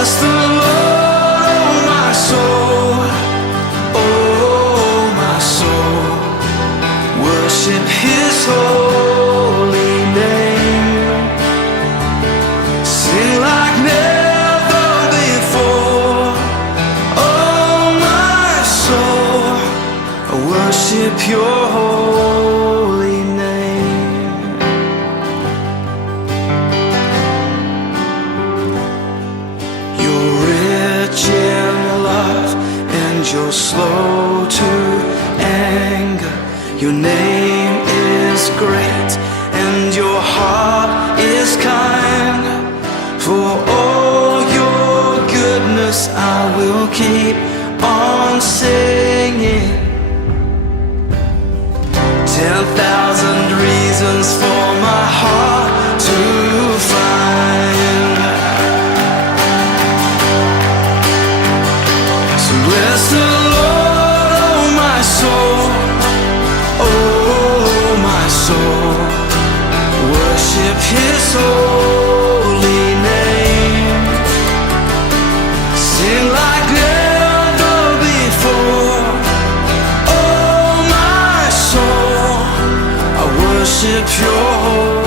Bless the Lord, oh my soul, oh my soul. Worship His holy name. Sing like never before. Oh my soul, I worship Your holy name. You're rich in love and You're slow to anger. Your name is great and Your heart is kind. For all Your goodness I will keep on singing. 10,000 reasons for my heart to find. So bless the Lord, oh my soul, oh my soul. Worship His holy name. Sing like never before. Oh my soul, I worship Your holy name.